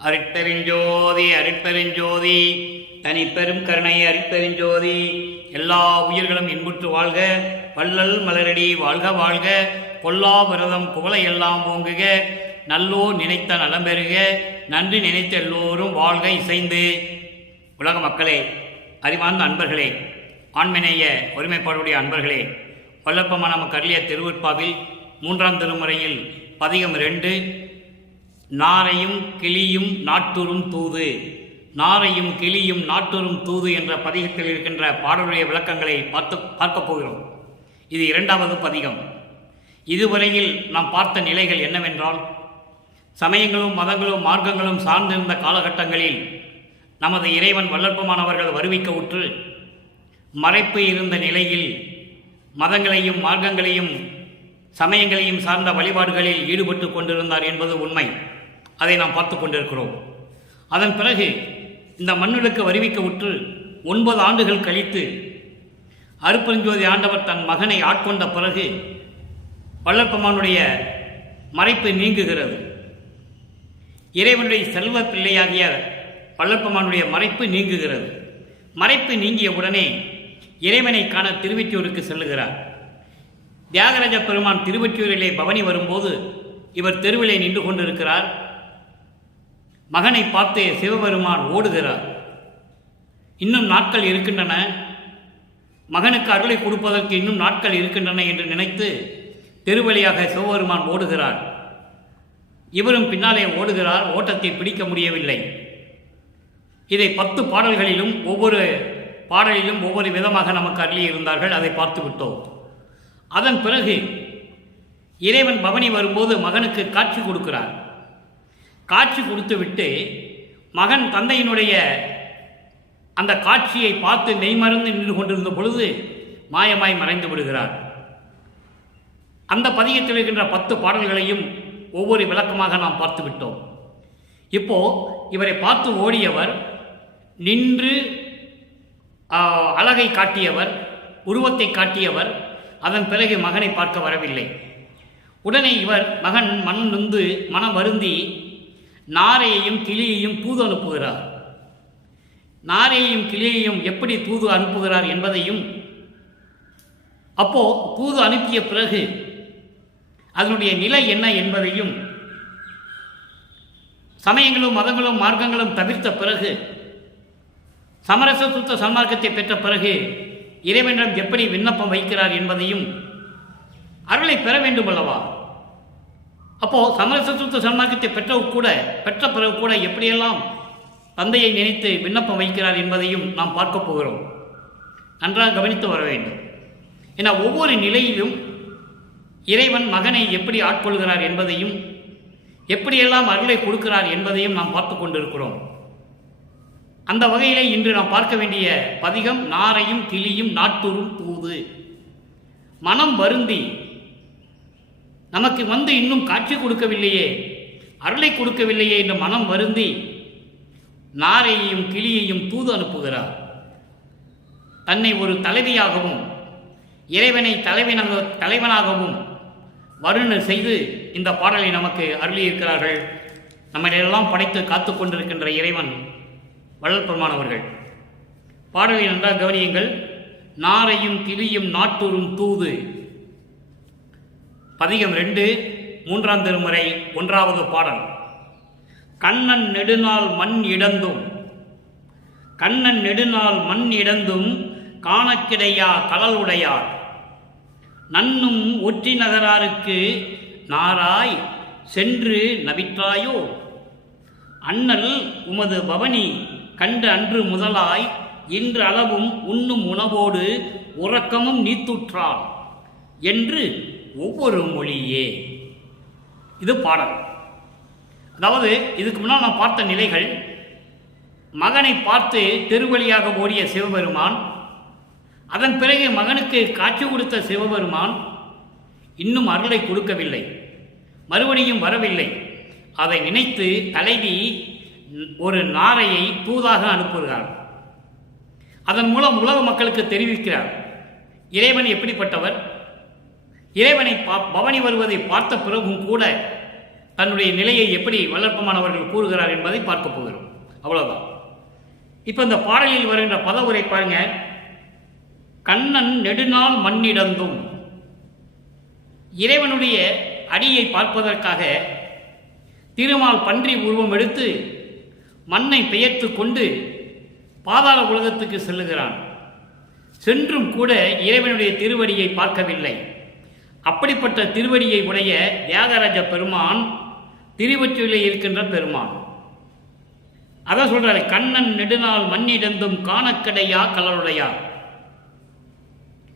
அருட்பெருஞ்சோதி அருட்பெருஞ்சோதி தனிப்பெரும் கருணை அருட்பெருஞ்சோதி. எல்லா உயிர்களும் இன்புற்று வாழ்க, வள்ளல் மலரடி வாழ்க வாழ்க, கொல்லா விரதம் குவளை எல்லாம் ஓங்குக, நல்லோர் நினைத்த நலம் பெறுக, நன்றி நினைத்த எல்லோரும் வாழ்க இசைந்து. உலக மக்களே, அறிவார்ந்த அன்பர்களே, ஆண்மநேய ஒருமைப்பாடுடைய அன்பர்களே, வல்லப்பமான நமக்கு அருளிய திருவருட்பாவில் 3ஆம் திருமுறையில் பதிகம் 2 நாரையும் கிளியும் நாட்டுறும் தூது. நாரையும் கிளியும் நாட்டுறும் தூது என்ற பதிகத்தில் இருக்கின்ற பாடலுடைய விளக்கங்களை பார்க்கப் போகிறோம். இது 2வது பதிகம். இதுவரையில் நாம் பார்த்த நிலைகள் என்னவென்றால், சமயங்களும் மதங்களும் மார்க்கங்களும் சார்ந்திருந்த காலகட்டங்களில் நமது இறைவன் வல்லற்பமானவர்கள் வருவிக்க உற்று மறைப்பு இருந்த நிலையில் மதங்களையும் மார்க்கங்களையும் சமயங்களையும் சார்ந்த வழிபாடுகளில் ஈடுபட்டு கொண்டிருந்தார் என்பது உண்மை. அதை நாம் பார்த்து கொண்டிருக்கிறோம். அதன் பிறகு இந்த மண்ணுக்கு வருவிக்க உற்று 9 ஆண்டுகள் கழித்து அருட்பெருஞ்சோதி ஆண்டவர் தன் மகனை ஆட்கொண்ட பிறகு வல்லற்பமானுடைய மறைப்பு நீங்குகிறது. இறைவனுடைய செல்வ பிள்ளையாகிய வல்லற்பமானுடைய மறைப்பு நீங்குகிறது. மறைப்பு நீங்கிய உடனே இறைவனை காண திருவெற்றியூருக்கு செல்லுகிறார். தியாகராஜ பெருமான் திருவெற்றியூரிலே பவனி வரும்போது இவர் தெருவிலே நின்று கொண்டிருக்கிறார். மகனை பார்த்து சிவபெருமான் ஓடுகிறார். இன்னும் நாட்கள் இருக்கின்றன, மகனுக்கு அருளை கொடுப்பதற்கு இன்னும் நாட்கள் இருக்கின்றன என்று நினைத்து தெருவழியாக சிவபெருமான் ஓடுகிறார். இவரும் பின்னாலே ஓடுகிறார். ஓட்டத்தை பிடிக்க முடியவில்லை. இதை 10 பாடல்களிலும் ஒவ்வொரு பாடலிலும் ஒவ்வொரு விதமாக நமக்கு அருளி இருந்தார்கள். அதை பார்த்து விட்டோம். அதன் பிறகு இறைவன் பவனி வரும்போது மகனுக்கு காட்சி கொடுக்கிறார். காட்சி கொடுத்து விட்டு மகன் தந்தையினுடைய அந்த காட்சியை பார்த்து மெய்மறந்து நின்று கொண்டிருந்த பொழுது மாயமாய் மறைந்து விடுகிறார். அந்த பதிகத்தில் இருக்கின்ற 10 பாடல்களையும் ஒவ்வொரு விளக்கமாக நாம் பார்த்து விட்டோம். இப்போ இவரை பார்த்து ஓடியவர் நின்று அழகை காட்டியவர், உருவத்தை காட்டியவர். அதன் பிறகு மகனை பார்க்க வரவில்லை. உடனே இவர் மகன் மனம் வருந்தி நாரையையும் கிளியையும் தூது அனுப்புகிறார். நாரையையும் கிளியையும் எப்படி தூது அனுப்புகிறார் என்பதையும், அப்போ தூது அனுப்பிய பிறகு அதனுடைய நிலை என்ன என்பதையும், சமயங்களும் மதங்களும் மார்க்கங்களும் தவிர்த்த பிறகு சமரச சுத்த சன்மார்க்கத்தை பெற்ற பிறகு இறைவனிடம் எப்படி விண்ணப்பம் வைக்கிறார் என்பதையும், அருளை பெற வேண்டும் அல்லவா? அப்போ சமரச சுத்த சன்மார்க்கத்தை பெற்ற பிறகு கூட எப்படியெல்லாம் தந்தையை நினைத்து விண்ணப்பம் வைக்கிறார் என்பதையும் நாம் பார்க்க போகிறோம். நன்றாக கவனித்து வர வேண்டும். ஏன்னா ஒவ்வொரு நிலையிலும் இறைவன் மகனை எப்படி ஆட்கொள்கிறார் என்பதையும், எப்படியெல்லாம் அருளை கொடுக்கிறார் என்பதையும் நாம் பார்த்து கொண்டிருக்கிறோம். அந்த வகையிலே இன்று நாம் பார்க்க வேண்டிய பதிகம் நாரையும் கிளியும் நாட்டுறும் தூது. மனம் வருந்தி நமக்கு இன்னும் காட்சி கொடுக்கவில்லையே, அருளை கொடுக்கவில்லையே என்று மனம் வருந்தி நாரையையும் கிளியையும் தூது அனுப்புகிறார். தன்னை ஒரு தலைவியாகவும் இறைவனை தலைவனாகவும் வருண செய்து இந்த பாடலை நமக்கு அருளியிருக்கிறார்கள். நம்மையெல்லாம் படைத்து காத்து கொண்டிருக்கின்ற இறைவன் வள்ளற்பெருமானவர்கள். பாடலை நன்றாக கவனியுங்கள். நாரையும் கிளியும் நாட்டுறும் தூது. பதிகம் 2 3ஆம் திருமுறை 1வது பாடல். கண்ணன் நெடுநாள் மண் இடந்தும், கண்ணன் நெடுநாள் மண் இடந்தும் காணக்கிடையா கழலுடையார் நன்னும் ஒற்றி நகராருக்கு நாராய் சென்று நவிற்றாயோ, அண்ணல் உமது பவனி கண்டு அன்று முதலாய் இன்று அளவும் உண்ணும் உணவோடு உறக்கமும் நீத்துற்றார் என்று ஒவ்வொரு மொழியே. இது பாடல். அதாவது இதுக்கு முன்னால் நாம் பார்த்த நிலைகள், மகனை பார்த்து தெருவழியாக ஓடிய சிவபெருமான், அதன் பிறகு மகனுக்கு காட்சி கொடுத்த சிவபெருமான் இன்னும் அருளை கொடுக்கவில்லை, மறுபடியும் வரவில்லை. அதை நினைத்து தலைவி ஒரு நாரையை தூதாக அனுப்புகிறார். அதன் மூலம் உலக மக்களுக்கு தெரிவிக்கிறார் இறைவன் எப்படிப்பட்டவர். இறைவனை பவனி வருவதை பார்த்த பிறகும் கூட தன்னுடைய நிலையை எப்படி வல்லற்பமானவர்கள் கூறுகிறார் என்பதை பார்க்க போகிறோம். அவ்வளவுதான். இப்போ இந்த பாடலில் வருகின்ற பதவுரை பாருங்க. கண்ணன் நெடுநாள் மண்ணிடந்தும், இறைவனுடைய அடியை பார்ப்பதற்காக திருமால் பன்றி உருவம் எடுத்து மண்ணை பெயர்த்து கொண்டு பாதாள உலகத்துக்கு செல்லுகிறான். சென்றும் கூட இறைவனுடைய திருவடியை பார்க்கவில்லை. அப்படிப்பட்ட திருவடியை உடைய தியாகராஜ பெருமான் திருவொற்றியூரில் இருக்கின்ற பெருமான். அதான் சொல்றாரு, கண்ணன் நெடுநாள் மண்ணிடந்தும் காணக்கடையா கலருடையா.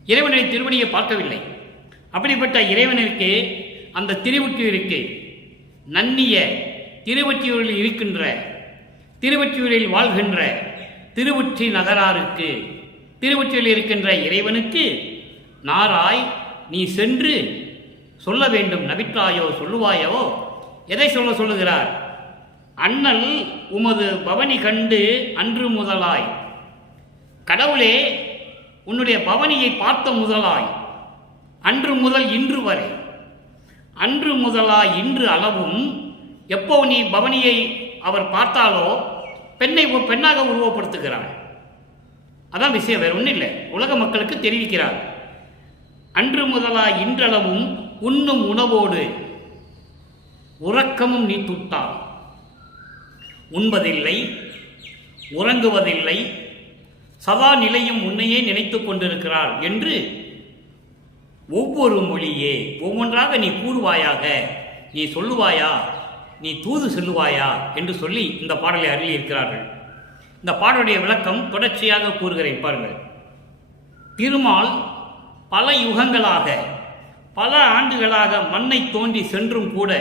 இறைவனுடைய திருவடியை பார்க்கவில்லை. அப்படிப்பட்ட இறைவனிற்கு அந்த திருவொற்றியூருக்கு நன்னிய திருவொற்றியூரில் இருக்கின்ற, திருவொற்றியூரில் வாழ்கின்ற திருவொற்றி நகராருக்கு, திருவொற்றியூரில் இருக்கின்ற இறைவனுக்கு நாராய் நீ சென்று சொல்ல வேண்டும். நவிற்றாயோ சொல்லுவாயோ? எதை சொல்லுகிறார்? அண்ணல் உமது பவனி கண்டு அன்று முதலாய், கடவுளே உன்னுடைய பவனியை பார்த்த முதலாய், அன்று முதல் இன்று வரை, அன்று முதலாய் இன்று அளவும், எப்போ நீ பவனியை அவர் பார்த்தாலோ பெண்ணை பெண்ணாக உருவப்படுத்துகிறார். அதான் விஷயம், வேறு ஒன்றும் இல்லை. உலக மக்களுக்கு தெரிவிக்கிறார். அன்று முதலாய் இன்றளவும் உண்ணும் உணவோடு உறக்கமும் நீ துட்டால், உண்பதில்லை, உறங்குவதில்லை, சதா நிலையும் உன்னையே நினைத்து கொண்டிருக்கிறாள் என்று ஒவ்வொரு மொழியே ஒவ்வொன்றாக நீ கூறுவாயாக, நீ சொல்லுவாயா, நீ தூது செல்லுவாயா என்று சொல்லி இந்த பாடலை அருளியிருக்கிறார்கள். இந்த பாடலுடைய விளக்கம் தொடர்ச்சியாக கூறுகிறேன் பாருங்கள். திருமால் பல யுகங்களாக, பல ஆண்டுகளாக மண்ணை தோண்டி சென்றும் கூட,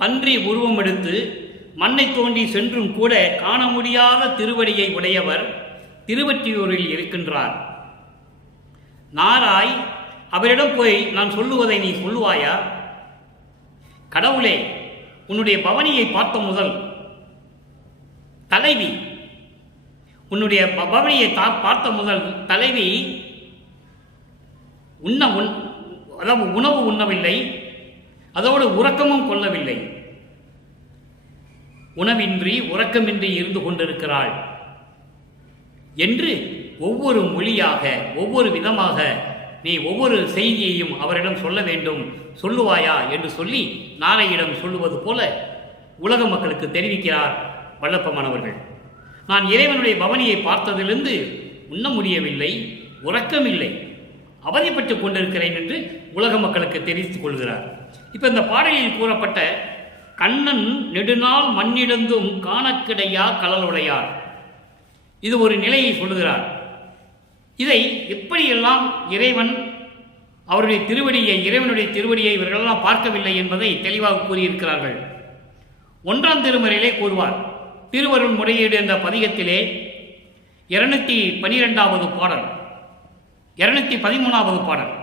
பன்றி உருவம் எடுத்து மண்ணை தோண்டி சென்றும் கூட காண முடியாத திருவடியை உடையவர் திருவொற்றியூரில் இருக்கின்றார். நாராய் அவரிடம் போய் நான் சொல்லுவதை நீ சொல்லுவாயா? கடவுளே உன்னுடைய பவனியை பார்த்த முதல், தலைவி உன்னுடைய பவனியை பார்த்த முதல் தலைவி அதாவது உணவு உண்ணவில்லை, அதோடு உறக்கமும் கொள்ளவில்லை. உணவின்றி உறக்கமின்றி இருந்து கொண்டிருக்கிறாள் என்று ஒவ்வொரு மொழியாக, ஒவ்வொரு விதமாக நீ ஒவ்வொரு செய்தியையும் அவரிடம் சொல்ல வேண்டும், சொல்லுவாயா என்று சொல்லி நாரையிடம் சொல்லுவது போல உலக மக்களுக்கு தெரிவிக்கிறார் வல்லப்பமானவர்கள். நான் இறைவனுடைய பவனியை பார்த்ததிலிருந்து உண்ண முடியவில்லை, உறக்கமில்லை, அவதிப்பட்டு கொண்டிருக்கிறேன் என்று உலக மக்களுக்கு தெரிவித்துக் கொள்கிறார். இப்போ இந்த பாடலில் கூறப்பட்ட கண்ணன் நெடுநாள் மண்ணிடந்தும் காணக்கிடையா கலலுடையார், இது ஒரு நிலையை சொல்லுகிறார். இதை எப்படியெல்லாம் இறைவன் அவருடைய திருவடியை, இறைவனுடைய திருவடியை இவர்களெல்லாம் பார்க்கவில்லை என்பதை தெளிவாக கூறியிருக்கிறார்கள். 1ஆம் திருமுறையிலே கூறுவார். திருவருள் முறையீடு என்ற பதிகத்திலே 212வது பாடல், 213வது பாடல்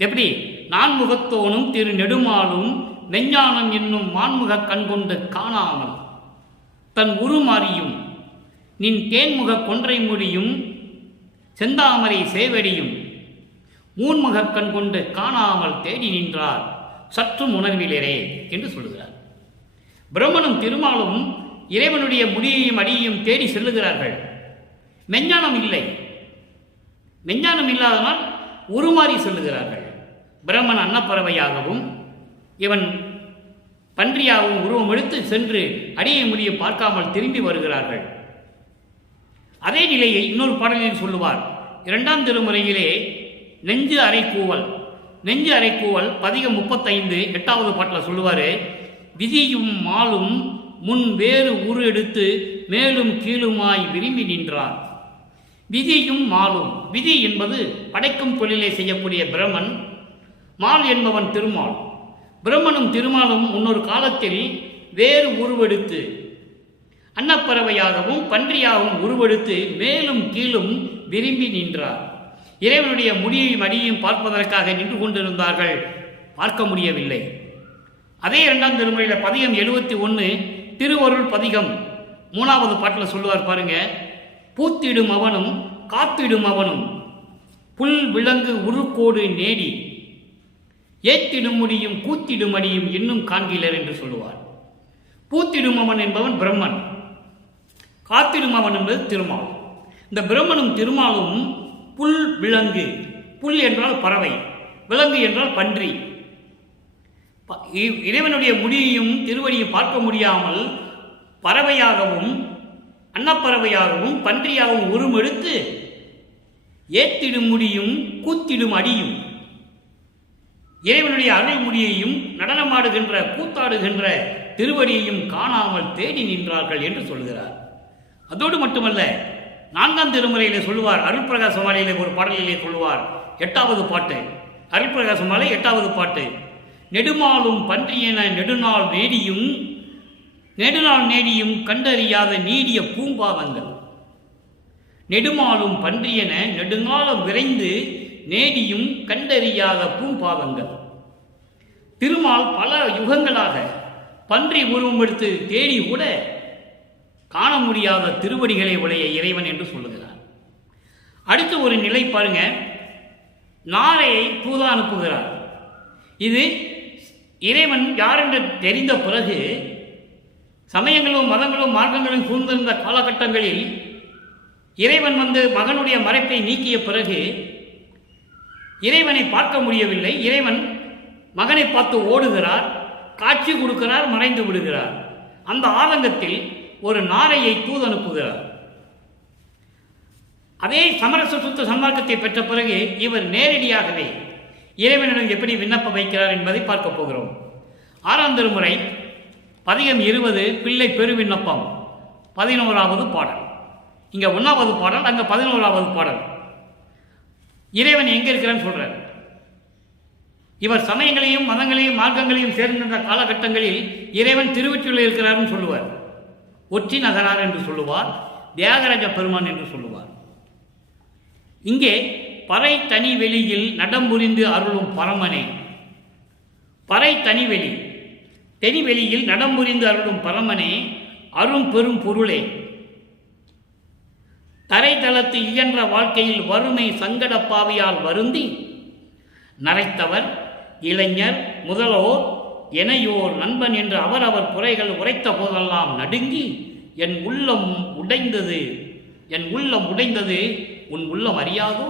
எப்படி? நான்முகத்தோனும் திரு நெடுமாலும் மெஞ்ஞானம் என்னும் மான்முக கண்கொண்டு காணாமல் தன் உருமாறியும் நின் தேன்முக கொன்றை முடியும் செந்தாமரை சேவடியும் மூன்முக கண் கொண்டு காணாமல் தேடி நின்றார் சற்றும் உணர்விலரே என்று சொல்லுகிறார். பிரம்மனும் திருமாலும் இறைவனுடைய முடியையும் அடியையும் தேடி செல்லுகிறார்கள். மெஞ்ஞானம் இல்லை, மெஞ்ஞானம் இல்லாதனால் உருமாறி செல்லுகிறார்கள். பிரம்மன் அன்னப்பறவையாகவும் இவன் பன்றியாகவும் உருவம் எடுத்து சென்று அடியை முடிய பார்க்காமல் திரும்பி வருகிறார்கள். அதே நிலையை இன்னொரு பாடலில் சொல்லுவார். 2ஆம் திருமுறையிலே நெஞ்சு அரைக்கூவல், நெஞ்சு அரைக்கூவல் பதிகம் 35 8வது பாட்டில் சொல்லுவார். விதியும் மாலும் முன் வேறு உரு எடுத்து மேலும் கீழுமாய் விரும்பி நின்றார். விதியும் மாலும், விதி என்பது படைக்கும் தொழிலை செய்யக்கூடிய பிரம்மன், மால் என்பவன் திருமால். பிரம்மனும் திருமாலும் முன்னொரு காலத்தில் வேறு உருவெடுத்து அன்னப்பறவையாகவும் பன்றியாகவும் உருவெடுத்து மேலும் கீழும் விரும்பி நின்றார். இறைவனுடைய முடியையும் அடியையும் பார்ப்பதற்காக நின்று கொண்டிருந்தார்கள், பார்க்க முடியவில்லை. அதே 2ஆம் திருமுறையில் பதிகம் 71 திருவருள் பதிகம் 3வது பாட்டில் சொல்லுவார் பாருங்க. பூத்திடும் அவனும் காத்திடும் அவனும் புல் விலங்கு உருக்கோடு நேடி ஏத்திடும் முடியும் கூத்திடும் அடியும் இன்னும் காண்கிலர் என்று சொல்லுவார். பூத்திடும் அவன் என்பவன் பிரம்மன், காத்திடும் அவன் என்பது திருமால். இந்த பிரம்மனும் திருமாலும் புல் விலங்கு, புல் என்றால் பறவை, விலங்கு என்றால் பன்றி. இறைவனுடைய முடியையும் திருவடியும் பார்க்க முடியாமல் பறவையாகவும் அன்னப்பறவையாகவும் பன்றியாகவும் உருவெடுத்து ஏத்திடும் முடியும் கூத்திடும் அடியும், இறைவனுடைய அருள் முடியையும் நடனமாடுகின்ற கூத்தாடுகின்ற திருவடியையும் காணாமல் தேடி நின்றார்கள் என்று சொல்கிறார். அதோடு மட்டுமல்ல, 4ஆம் திருமுறையிலே சொல்லுவார், அருள்பிரகாச மாலையிலே ஒரு பாடலிலே சொல்லுவார், 8வது பாட்டு, அருள்பிரகாச மாலை 8வது பாட்டு. நெடுமாலும் பன்றியென நெடுநாள் நேடியும் கண்டறியாத நீடிய பூம்பாவங்கள். நெடுமாலும் பன்றியென நெடுநாளம் விரைந்து நேடியும் கண்டறியாத பூம்பாவங்கள். திருமால் பல யுகங்களாக பன்றி உருவம் எடுத்து தேடி கூட காண முடியாத திருவடிகளை உடைய இறைவன் என்று சொல்லுகிறார். அடுத்து ஒரு நிலை பாருங்க, நாரையை தூதா அனுப்புகிறார். இது இறைவன் யார் என்று தெரிந்த பிறகு, சமயங்களும் மதங்களும் மார்க்கங்களும் சூழ்ந்திருந்த காலகட்டங்களில் இறைவன் வந்து மகனுடைய மறைப்பை நீக்கிய பிறகு இறைவனை பார்க்க முடியவில்லை. இறைவன் மகனை பார்த்து ஓடுகிறார், காட்சி கொடுக்கிறார், மறைந்து விடுகிறார். அந்த ஆதங்கத்தில் ஒரு நாரையை தூது அனுப்புகிறார். அதே சமரச சுத்த சன்மார்க்கத்தை பெற்ற பிறகு இவர் நேரடியாகவே இறைவனிடம் எப்படி விண்ணப்பம் வைக்கிறார் என்பதை பார்க்க போகிறோம். 6ஆம் திருமுறை பதிகம் 20 பிள்ளை பெரு விண்ணப்பம் 11வது பாடல். இங்க 1வது பாடல், அங்க 11வது பாடல். இறைவன் எங்க இருக்கிறான்னு சொல்றார். இவர் சமயங்களையும் மதங்களையும் மார்க்கங்களையும் சேர்ந்த காலகட்டங்களில் இறைவன் திருவொற்றியூரில் இருக்கிறார்னு சொல்லுவார். ஒற்றி நகரார் என்று சொல்லுவார், தியாகராஜ பெருமான் என்று சொல்லுவார். இங்கே பறை தனி வெளியில் நடம்புரிந்து அருளும் பரமனே, பறை தனிவெளி, தெனிவெளியில் நடம்புரிந்து அருளும் பரமனே, அரும் பெரும் பொருளே, தரைதளத்து இயன்ற வாழ்க்கையில் வறுமை சங்கட பாவியால் வருந்தி நரைத்தவர் இளைஞர் முதலோர் எனையோர் நண்பன் என்று அவரவர் குறைகள் உரைத்த போதெல்லாம் நடுங்கி என் உள்ளம் உடைந்தது உன் உள்ளம் அறியாதோ.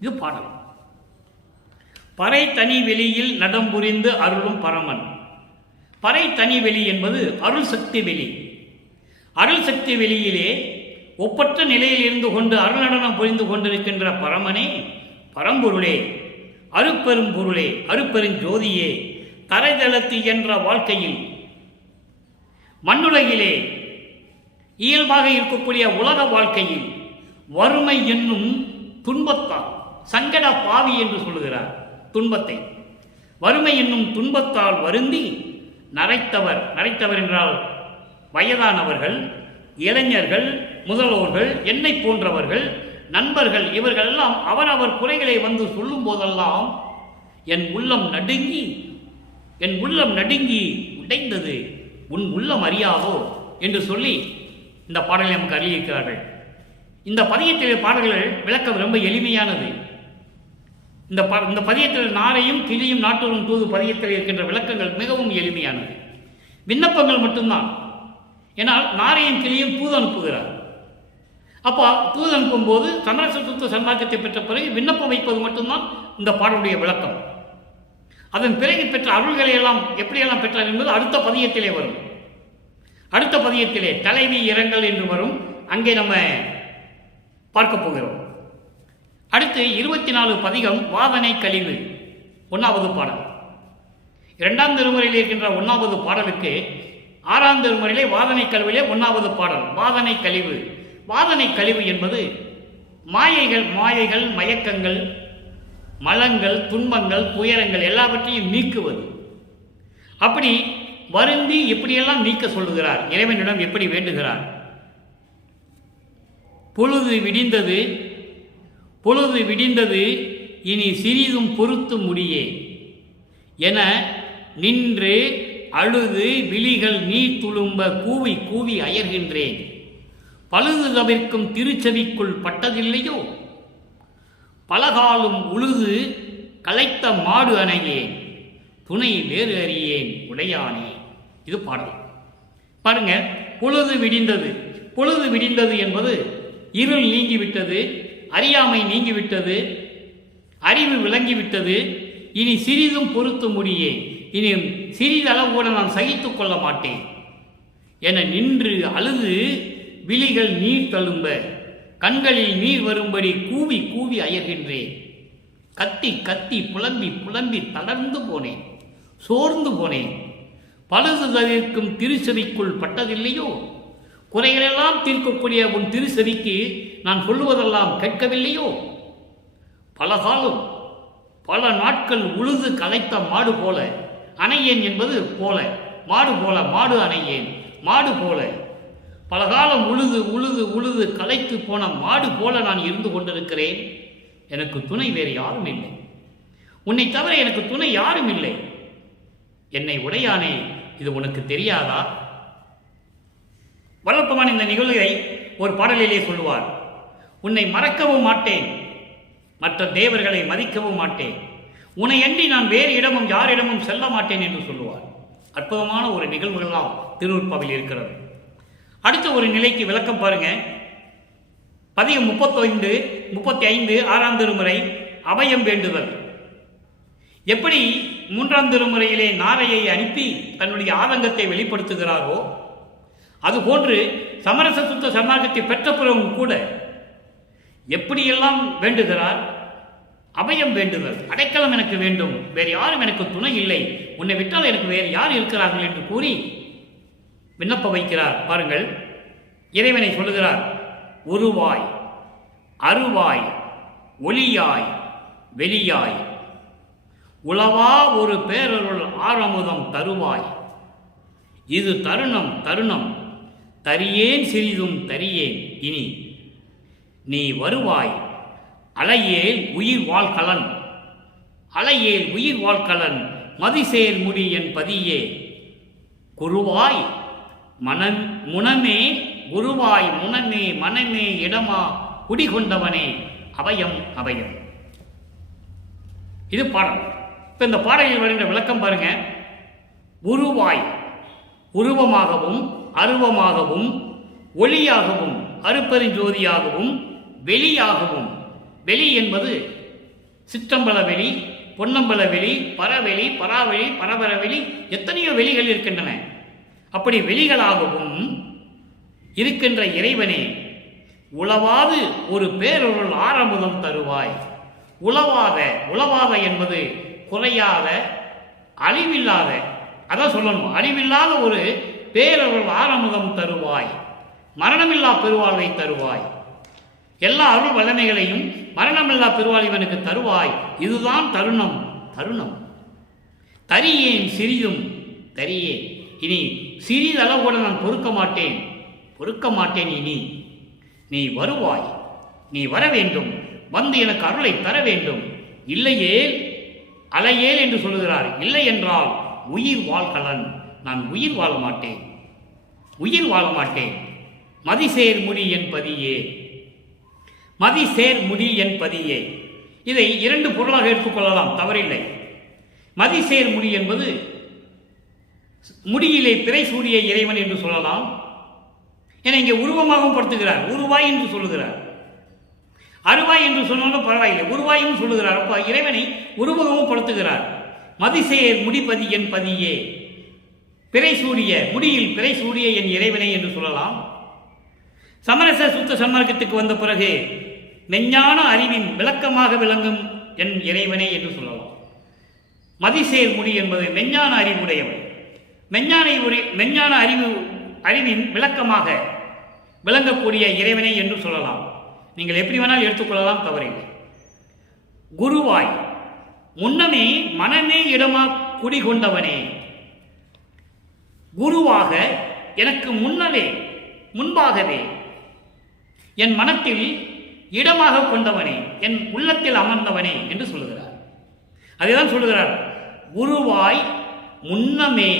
இது பாடல். பறை தனி வெளியில் நடம்புரிந்து அருளும் பரமன். பறை தனி வெளி என்பது அருள் சக்தி வெளி. அருள் சக்தி வெளியிலே ஒப்பற்ற நிலையில் இருந்து கொண்டு அருள் நடனம் புரிந்து கொண்டிருக்கின்ற பரமனே, பரம்பொருளே, அருப்பெரும் பொருளே, அருப்பெருஞ்சோதியே, தரைதளத்து என்ற வாழ்க்கையில் மண்ணுலகிலே இயல்பாக இருக்கக்கூடிய உலக வாழ்க்கையில் வறுமை என்னும் துன்பத்தால், சங்கட பாவி என்று சொல்லுகிறார் துன்பத்தை, வறுமை என்னும் துன்பத்தால் வருந்தி நரைத்தவர் என்றால் வயதானவர்கள், இளைஞர்கள், முதல்வர்கள், என்னை போன்றவர்கள், நண்பர்கள், இவர்கள் எல்லாம் அவரவர் குறைகளை வந்து சொல்லும் போதெல்லாம் என் உள்ளம் நடுங்கி உடைந்தது உன் உள்ளம் அறியாதோ என்று சொல்லி இந்த பாடலை நமக்கு அறிவிக்கிறார்கள். இந்த பதியத்தில் பாடல்கள் விளக்கம் ரொம்ப எளிமையானது. இந்த பதியத்தில் நாரையும் கிளியும் நாட்டூரும் தூது பதியத்தில் இருக்கின்ற விளக்கங்கள் மிகவும் எளிமையானது. விண்ணப்பங்கள் மட்டும்தான். ஏனால் நாரையும் கிளியும் தூது அனுப்புகிறார். அப்போ தூது அனுப்பும் போது சமரச சுத்த சன்மார்க்கத்தை பெற்ற பிறகு விண்ணப்பம் வைப்பது மட்டும்தான் இந்த பாடலுடைய விளக்கம். அதன் பிறகு பெற்ற அருள்களை எல்லாம் எப்படியெல்லாம் பெற்றார் என்பது அடுத்த பதியத்திலே வரும். அடுத்த பதியத்திலே தலைவி இரங்கல் என்று வரும். அங்கே நம்ம பார்க்க போகிறோம். அடுத்து 24 பதிகம் வாதனை கழிவு 1வது பாடல். 2ஆம் திருமுறையில் இருக்கின்ற 1வது பாடலுக்கு 6ஆம் திருமுறையிலே வாதனை கழிவிலே 1வது பாடல் வாதனை கழிவு. வாதனை கழிவு என்பது மாயைகள், மயக்கங்கள், மலங்கள், துன்பங்கள், துயரங்கள் எல்லாவற்றையும் நீக்குவது. அப்படி வருந்தி எப்படியெல்லாம் நீக்க சொல்லுகிறார், இறைவனிடம் எப்படி வேண்டுகிறார். பொழுது விடிந்தது இனி சிறிதும் பொறுத்து முடியே என நின்று அழுது விழிகள் நீர் துளும்ப கூவி கூவி அயர்கின்றேன். பழுது தவிர்க்கும் திருச்செவிக்குள் பட்டதில்லையோ, பலகாலும் உழுது களைத்த மாடு அணையேன் துணை வேறு அறியேன் உடையானே. இது பாடல். பாருங்க, பொழுது விடிந்தது. பொழுது விடிந்தது என்பது இருள் நீங்கிவிட்டது, அறியாமை நீங்கிவிட்டது, அறிவு விளங்கிவிட்டது. இனி சிறிதும் பொறுத்து முடியேன், இனி சிறிதளவு கூட நான் சகித்துக் கொள்ள மாட்டேன் என நின்று அழுது விழிகள் நீர் தழும்ப கண்களில் நீர் வரும்படி கூவி கூவி அயர்கின்றேன். கத்தி கத்தி புலம்பி புலம்பி தளர்ந்து போனேன், சோர்ந்து போனேன். பழுது தவிர்க்கும் திருச்செவிக்குள் பட்டதில்லையோ? குறைகளெல்லாம் தீர்க்கக்கூடிய உன் திருச்செவிக்கு நான் சொல்லுவதெல்லாம் கேட்கவில்லையோ? பல காலம் பல நாட்கள் உழுது களைத்த மாடு போல, அணையேன் என்பது போல, மாடு போல, மாடு அணையேன், மாடு போல பல காலம் உழுது உழுது உழுது களைத்து போன மாடு போல நான் இருந்து கொண்டிருக்கிறேன். எனக்கு துணை வேறு யாரும் இல்லை, உன்னை தவிர எனக்கு துணை யாரும் இல்லை. என்னை உடையானே, இது உனக்கு தெரியாதா? வல்லப்பமான் இந்த நிகழ்வை ஒரு பாடலிலே சொல்லுவார். உன்னை மறக்கவும் மாட்டேன், மற்ற தேவர்களை மதிக்கவும் மாட்டேன், உன்னையன்றி நான் வேறு இடமும் யாரிடமும் செல்ல மாட்டேன் என்று சொல்லுவார். அற்புதமான ஒரு நிகழ்வுகள்லாம் திருநூற்பாவில் இருக்கிறது. அடுத்த ஒரு நிலைக்கு விளக்கம் பாருங்க. பதிகம் 35 35 6ஆம் திருமுறை அபயம் வேண்டுதல். எப்படி 3ஆம் திருமுறையிலே நாரையை அனுப்பி தன்னுடைய ஆதங்கத்தை வெளிப்படுத்துகிறாரோ, அதுபோன்று சமரச சுத்த சன்மார்க்கத்தை பெற்ற பிறகும் கூட எப்படியெல்லாம் வேண்டுகிறார்? அபயம் வேண்டுதல். அடைக்கலம் எனக்கு வேண்டும், வேறு யாரும் எனக்கு துணை இல்லை, உன்னை விட்டால் எனக்கு வேறு யார் இருக்கிறார்கள் என்று கூறி விண்ணப்ப வைக்கிறார். பாருங்கள், இறைவனை சொல்லுகிறார். உருவாய் அருவாய் ஒளியாய் வெளியாய் உளவா ஒரு பேரருள் ஆரமுதம் தருவாய். இது தருணம் தருணம் தரியேன் சிறிதும் தரியேன் இனி நீ வருவாய். அலையேல் உயிர் வாழ்கலன், அலையேல் உயிர் வாழ்கலன் மதிசேர் முடி என் பதியே. குருவாய் மனம் முனமே, குருவாய் முனமே மனமே இடமா குடிகொண்டவனே அபயம் அபயம். இது பாடல். இப்போ இந்த பாடலில் வருகின்ற விளக்கம் பாருங்க. உருவாய், உருவமாகவும் அருவமாகவும் ஒளியாகவும் அருப்பெருஞ்சோதியாகவும் வெளியாகவும். வெளி என்பது சிற்றம்பல வெளி, பொன்னம்பல வெளி, பரவெளி, பராவெளி, பரபரவெளி, எத்தனையோ வெளிகள் இருக்கின்றன. அப்படி வெளிகளாகவும் இருக்கின்ற இறைவனே, உளவாது ஒரு பேரொருள் ஆரமுதம் தருவாய். உளவாத, உளவாத என்பது குறையாத, அழிவில்லாத, அதான் சொல்லணும், அழிவில்லாத ஒரு பேரொருள் ஆரமுதம் தருவாய். மரணமில்லா பெருவாழ்வை தருவாய். எல்லா அருள் வல்லமைகளையும் மரணமில்லா பெருவாழ்வனுக்கு தருவாய். இதுதான் தருணம் தருணம். தரியேன் சிறிதும் தரியேன், இனி சிறிதளவு கூட நான் பொறுக்க மாட்டேன், பொறுக்க மாட்டேன். இனி நீ வருவாய், நீ வர வேண்டும், வந்து எனக்கு அருளை தர வேண்டும். இல்லையே அலையேல் என்று சொல்லுகிறார். இல்லை என்றால் உயிர் வாழ்கலன், நான் உயிர் வாழ மாட்டேன், உயிர் வாழ மாட்டேன். மதிசேர் முடி என் பதியே, மதிசேர் முடி என் பதியே. இதை இரண்டு பொருளாக எடுத்துக்கொள்ளலாம், தவறில்லை. மதிசேர் முடி என்பது முடியிலே பிறை சூடிய இறைவன் என்று சொல்லலாம். என இங்கே உருவமாகவும் படுத்துகிறார், உருவாய் என்று சொல்லுகிறார். அருவாய் என்று சொன்னாலும் பரவாயில்லை, உருவாயும் சொல்லுகிறார். அப்போ இறைவனை உருவகமும் படுத்துகிறார். மதிசேர் முடிபதி என் பதியே, பிறை சூடிய, முடியில் பிறை சூடிய என் இறைவனை என்று சொல்லலாம். சமரச சுத்த சன்மார்க்கத்துக்கு வந்த பிறகு மெஞ்ஞான அறிவின் விளக்கமாக விளங்கும் என் இறைவனை என்று சொல்லலாம். மதிசேர் முடி என்பது மெஞ்ஞான அறிவுடையவன், மெஞ்ஞான அறிவின் விளக்கமாக விளங்கக்கூடிய இறைவனை என்று சொல்லலாம். நீங்கள் எப்படி வேணால் எடுத்துக்கொள்ளலாம், தவறில்லை. குருவாய் முன்னமே மனமே இடமா குடிகொண்டவனே, குருவாக எனக்கு முன்பாகவே என் மனத்தில் இடமாக கொண்டவனே, என் உள்ளத்தில் அமர்ந்தவனே என்று சொல்லுகிறார். அதைதான் சொல்லுகிறார். குருவாய் முன்னமே,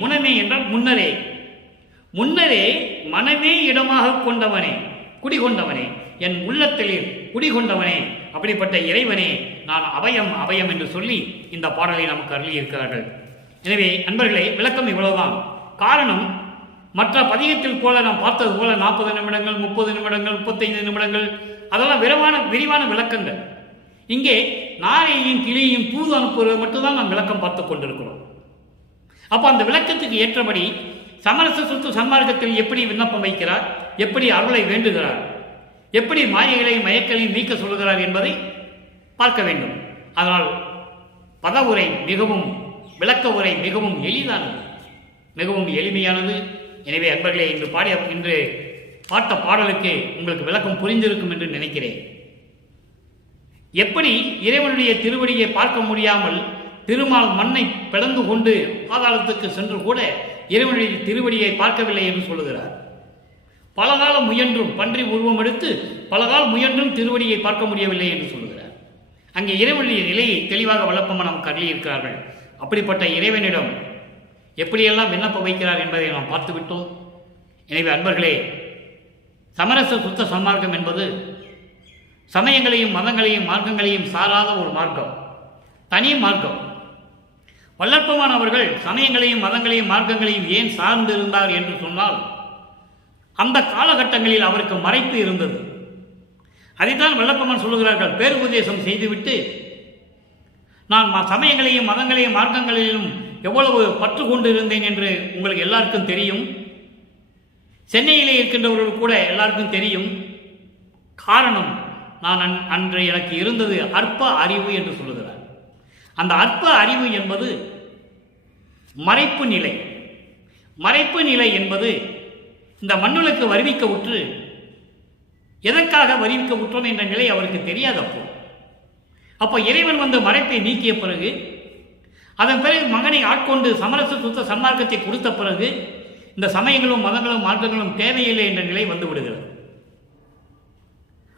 முனமே என்றால் முன்னரே, முன்னரே மனமே இடமாக கொண்டவனே, குடிகொண்டவனே, என் உள்ளத்தில் குடிகொண்டவனே, அப்படிப்பட்ட இறைவனே நான் அபயம் அபயம் என்று சொல்லி இந்த பாடலை நமக்கு அருளியிருக்கிறார்கள். எனவே அன்பர்களே, விளக்கம் இவ்வளவுதான். காரணம், மற்ற பதிகத்தில் போல நாம் பார்த்தது போல 40 நிமிடங்கள், 30 நிமிடங்கள், 35 நிமிடங்கள், அதெல்லாம் விரிவான விளக்கங்கள். இங்கே நாரையும் கிளியும் தூது அனுப்புவது மட்டும்தான் நாம் விளக்கம் பார்த்து கொண்டிருக்கிறோம். அப்போ அந்த விளக்கத்துக்கு ஏற்றபடி சமரச சுத்த சன்மார்க்கத்தில் எப்படி விண்ணப்பம் வைக்கிறார், எப்படி அருளை வேண்டுகிறார், எப்படி மாயைகளை மயக்களையும் நீக்க சொல்கிறார் என்பதை பார்க்க வேண்டும். அதனால் பத உரை மிகவும், விளக்க உரை மிகவும் எளிதானது, மிகவும் எளிமையானது. எனவே அன்பர்களே, இன்று பாட்ட பாடலுக்கு உங்களுக்கு விளக்கம் புரிந்திருக்கும் என்று நினைக்கிறேன். எப்படி இறைவனுடைய திருவடியை பார்க்க முடியாமல் திருமால் மண்ணை பிளந்து கொண்டு பாதாளத்துக்கு சென்று கூட இறைவனுடைய திருவடியை பார்க்கவில்லை என்று சொல்லுகிறார். பலகாலம் முயன்றும், பன்றி உருவம் எடுத்து பலகாலம் முயன்றும் திருவடியை பார்க்க முடியவில்லை என்று சொல்லுகிறார். அங்கே இறைவனுடைய நிலையை தெளிவாக வளர்ப்பமாக நமக்கு அருளியிருக்கிறார்கள். அப்படிப்பட்ட இறைவனிடம் எப்படியெல்லாம் விண்ணப்பம் வைக்கிறார் என்பதை நாம் பார்த்துவிட்டோம். எனவே அன்பர்களே, சமரச சுத்த சன்மார்க்கம் என்பது சமயங்களையும் மதங்களையும் மார்க்கங்களையும் சாராத ஒரு மார்க்கம், தனி மார்க்கம். வல்லற்பமான் அவர்கள் சமயங்களையும் மதங்களையும் மார்க்கங்களையும் ஏன் சார்ந்து இருந்தார் என்று சொன்னால், அந்த காலகட்டங்களில் அவருக்கு மறைப்பு இருந்தது. அதைத்தான் வல்லப்பமான் சொல்லுகிறார்கள். பேருபதேசம் செய்துவிட்டு நான் சமயங்களையும் மதங்களையும் மார்க்கங்களிலும் எவ்வளவு பற்று கொண்டு இருந்தேன் என்று உங்களுக்கு எல்லாருக்கும் தெரியும். சென்னையிலே இருக்கின்றவர்கள் கூட எல்லாருக்கும் தெரியும். காரணம், நான் அன்று எனக்கு இருந்தது அற்ப அறிவு என்று சொல்லுகிறார். அந்த அற்ப அறிவு என்பது மறைப்பு நிலை. மறைப்பு நிலை என்பது இந்த மண்ணுலக்கு வருவிக்க உற்று எதற்காக வருவிக்க உற்றோம் என்ற நிலை அவருக்கு தெரியாதப்போ. அப்போ இறைவன் வந்து மறைப்பை நீக்கிய பிறகு, அதன் பிறகு மகனை ஆட்கொண்டு சமரச சுத்த சன்மார்க்கத்தை கொடுத்த பிறகு இந்த சமயங்களும் மதங்களும் மார்க்கங்களும் தேவையில்லை என்ற நிலை வந்து விடுகிறது.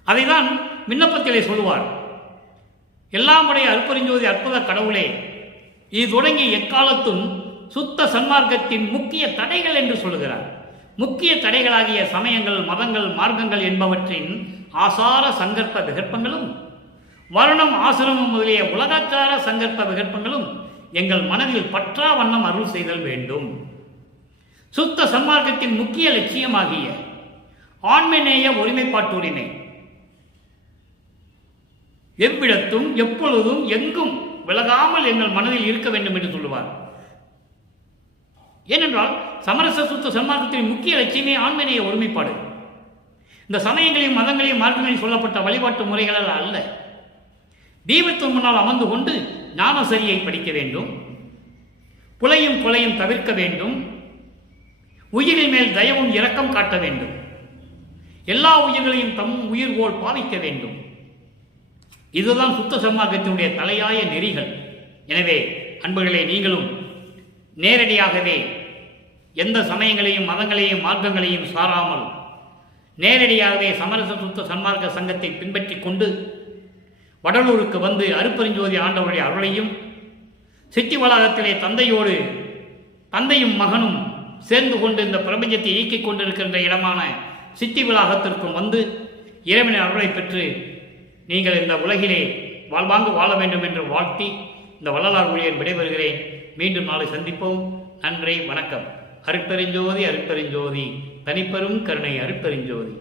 அதைதான் விண்ணப்பத்திலே சொல்லுவார். எல்லாமுடைய அருட்பெருஞ்சோதி அற்புத கடவுளே, இது தொடங்கி எக்காலத்தும் சுத்த சன்மார்க்கத்தின் முக்கிய தடைகள் என்று சொல்லுகிறார். முக்கிய தடைகளாகிய சமயங்கள், மதங்கள், மார்க்கங்கள் என்பவற்றின் ஆசார சங்கற்ப விகற்பங்களும் வருணம், ஆசிரமம் முதலிய உலகாச்சார சங்கற்ப விகற்பங்களும் எங்கள் மனதில் பற்றா வண்ணம் அருள் செய்தல் வேண்டும். சுத்த சன்மார்க்கத்தின் முக்கிய லட்சியமாகிய ஆண்மைநேய ஒருமைப்பாட்டுரிமை எவ்விடத்தும் எப்பொழுதும் எங்கும் விலகாமல் எங்கள் மனதில் இருக்க வேண்டும் என்று சொல்லுவார். ஏனென்றால் சமரச சுத்த சன்மார்க்கத்தின் முக்கிய லட்சியமே ஆண்மைநேய ஒருமைப்பாடு. இந்த சமயங்களையும் மதங்களையும் மார்க்கங்களையும் சொல்லப்பட்ட வழிபாட்டு முறைகளால் அல்ல. தீபத்தின் முன்னால் அமர்ந்து கொண்டு ஞானசரியை படிக்க வேண்டும், புலையும் கொலையும் தவிர்க்க வேண்டும், உயிரின் மேல் தயவும் இரக்கம் காட்ட வேண்டும், எல்லா உயிர்களையும் தம் உயிர் போல் பாவிக்க வேண்டும். இதுதான் சுத்த சன்மார்க்கத்தினுடைய தலையாய நெறிகள். எனவே அன்பர்களே, நீங்களும் நேரடியாகவே எந்த சமயங்களையும் மதங்களையும் மார்க்கங்களையும் சாராமல் நேரடியாகவே சமரச சுத்த சன்மார்க்க சங்கத்தை பின்பற்றி கொண்டு வடலூருக்கு வந்து அருட்பெருஞ்சோதி ஆண்டவருடைய அருளையும், சித்தி வளாகத்திலே தந்தையும் மகனும் சேர்ந்து கொண்டு இந்த பிரபஞ்சத்தை இயக்கிக் கொண்டிருக்கின்ற இடமான சித்தி வளாகத்திற்கும் வந்து இறைவனின் அருளை பெற்று நீங்கள் இந்த உலகிலே வாழ்வாங்கு வாழ வேண்டும் என்று வாழ்த்தி இந்த வள்ளலார் ஊழியர் விடைபெறுகிறேன். மீண்டும் நாளை சந்திப்போம். நன்றி, வணக்கம். அருட்பெருஞ்சோதி அருட்பெருஞ்சோதி, தனிப்பெரும் கருணை அருட்பெருஞ்சோதி.